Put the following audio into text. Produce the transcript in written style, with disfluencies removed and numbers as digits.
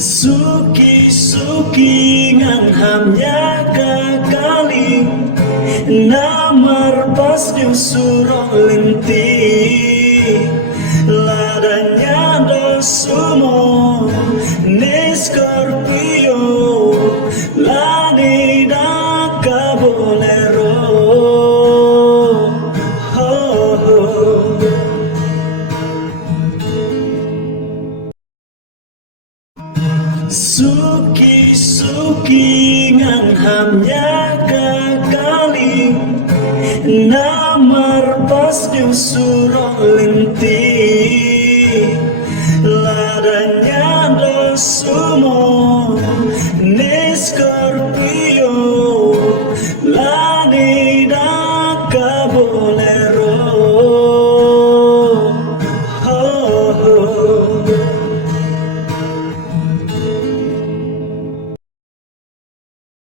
Suki-suki ngan hamnya kakali namar pas nyusuro linti ladanya do sumo ni Scorpio lani daka bolero ho, ho. Suki-suki ngan hamnya kakali namar pas nyusuro linti ladanya do